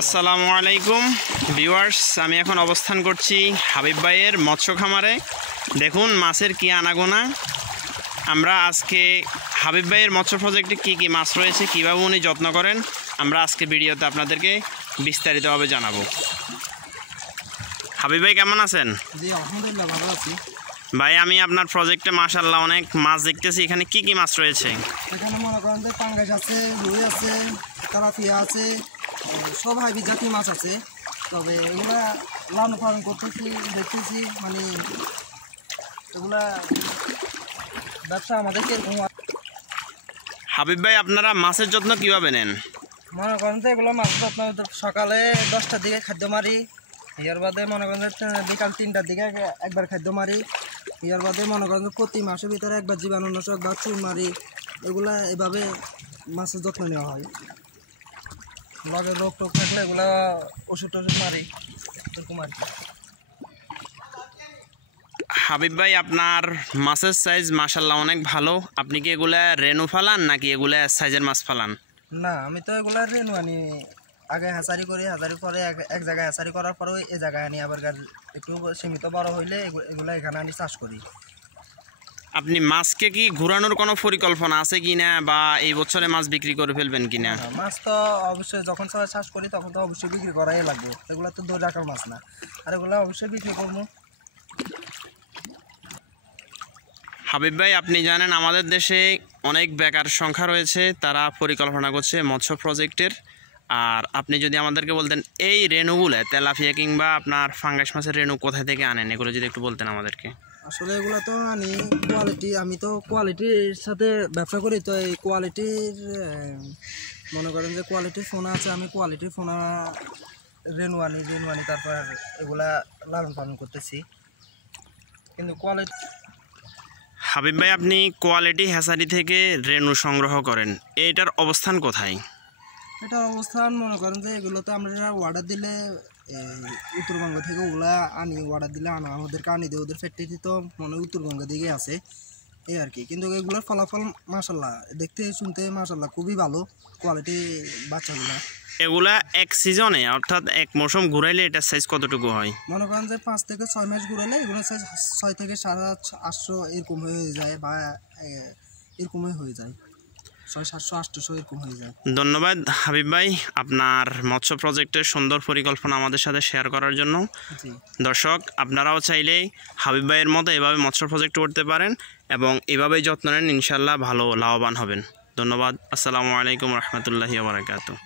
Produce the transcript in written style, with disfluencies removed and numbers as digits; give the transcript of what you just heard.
আসসালামু আলাইকুম ভিউয়ার্স, আমি এখন অবস্থান করছি হাবিব ভাইয়ের মৎস্য খামারে। দেখুন মাছের কি আনাগোনা। আমরা আজকে হাবিব ভাইয়ের মৎস্য প্রজেক্টে কি কি মাছ রয়েছে, কীভাবে উনি যত্ন করেন, আমরা আজকে ভিডিওতে আপনাদেরকে বিস্তারিতভাবে জানাবো। হাবিব ভাই কেমন আছেন? জি আলহামদুলিল্লাহ ভালো আছি ভাই। আমি আপনার প্রজেক্টে মাশাআল্লাহ অনেক মাছ দেখতেছি। এখানে কি কি মাছ রয়েছে? এখানে মনে করেন যে পাঙ্গাস আছে, রুই আছে, তেলাপিয়া আছে, সব হাইব্রিড জাতীয় মাছ আছে। তবে এগুলা লালন পালন করতেছি, দেখতেছি মানে এগুলা ব্যবসা আমাদের কিরকম। হাবিব ভাই, আপনারা মাছের যত্ন কীভাবে নেন? মনে করেন যে এগুলো মাছ যত্ন সকালে 10টার দিকে খাদ্য মারি, ইয়ার বাদে মনে করেন যে বিকাল 3টার দিকে একবার খাদ্য মারি, ইয়ার বাদে মনে করেন যে প্রতি মাসের ভিতরে একবার জীবাণুনাশক বা চুন মারি। এগুলা এভাবে মাছের যত্ন নেওয়া হয়। লগে রোগ টোগ থাকলে এগুলা ওষুধ টষুধ মারি, এরকম আর কি। হাবিব ভাই, আপনার মাছের সাইজ মাশাআল্লাহ অনেক ভালো। আপনি কি এগুলা রেনু ফালান নাকি এগুলা সাইজের মাছ ফালান? না, আমি তো এগুলা রেনু আনি, আগে হাসারি করি, হাসারি পরে এক জায়গায় হাসারি করার পরে এই জায়গায় আনি, আবার একটু সীমিত বড় হইলে এগুলা এখানে আনি চাষ করি। আপনি মাছকে কি ঘোরানোর কোনো পরিকল্পনা আছে কি না, বা এই বছরে মাছ বিক্রি করে ফেলবেন কি না? মাছ তো অবশ্যই যখন চাষ করি তখন তো অবশ্যই বিক্রি করাই লাগবে। এগুলো তো ধরে রাখার মাছ না, আর এগুলো অবশ্যই বিক্রি করবো। হাবিব ভাই, আপনি জানেন আমাদের দেশে অনেক বেকার সংখ্যা রয়েছে, তারা পরিকল্পনা করছে মৎস্য প্রজেক্টের। আর আপনি যদি আমাদেরকে বলতেন এই রেনুগুলো তেলাপিয়া কিংবা আপনার ফাঙ্গাস মাছের রেনু কোথা থেকে আনেন, এগুলো যদি একটু বলতেন আমাদেরকে। আসলে এগুলো তো আনি কোয়ালিটি, আমি তো কোয়ালিটির সাথে ব্যবসা করি, তো এই কোয়ালিটির মনে করেন যে কোয়ালিটির ফোনা আছে, আমি কোয়ালিটির ফোনা রেনু আনি, তারপর এগুলা লালন পালন করতেছি। কিন্তু কোয়ালিটি হাবিব ভাই, আপনি কোয়ালিটি হ্যাচারি থেকে রেনু সংগ্রহ করেন, এইটার অবস্থান কোথায়? এটার অবস্থান মনে করেন যে এগুলো তো আমরা অর্ডার দিলে উত্তরবঙ্গ থেকে ওগুলা আনি, অর্ডার দিলে আমাদেরকে আনি দিই। ওদের ফ্যাক্টরি তো মনে হয় উত্তরবঙ্গের দিকে আছে, এই আর কি। কিন্তু এগুলোর ফলাফল মাশাআল্লাহ, দেখতে শুনতে মাশাআল্লাহ খুবই ভালো কোয়ালিটি বাচ্চাগুলো। এগুলা এক সিজনে অর্থাৎ এক মৌসুম ঘুরাইলে এটার সাইজ কতটুকু হয়? মনে করেন যে 5 থেকে 6 মাস ঘুরাইলে এগুলোর সাইজ 6 থেকে 750-800 এরকম হয়ে যায়, বা এরকমই হয়ে যায়, 600-700-800 এরকম হয়ে যায়। ধন্যবাদ হাবিব ভাই, আপনার মৎস্য প্রজেক্টের সুন্দর পরিকল্পনা আমাদের সাথে শেয়ার করার জন্য। দর্শক, আপনারাও চাইলে হাবিব ভাইয়ের মতো এভাবে মৎস্য প্রজেক্ট করতে পারেন এবং এভাবেই যত্ন নেন, ইনশাল্লাহ ভালো লাভবান হবেন। ধন্যবাদ। আসসালামু আলাইকুম রহমতুল্লাহি ওয়া বারাকাতুহু।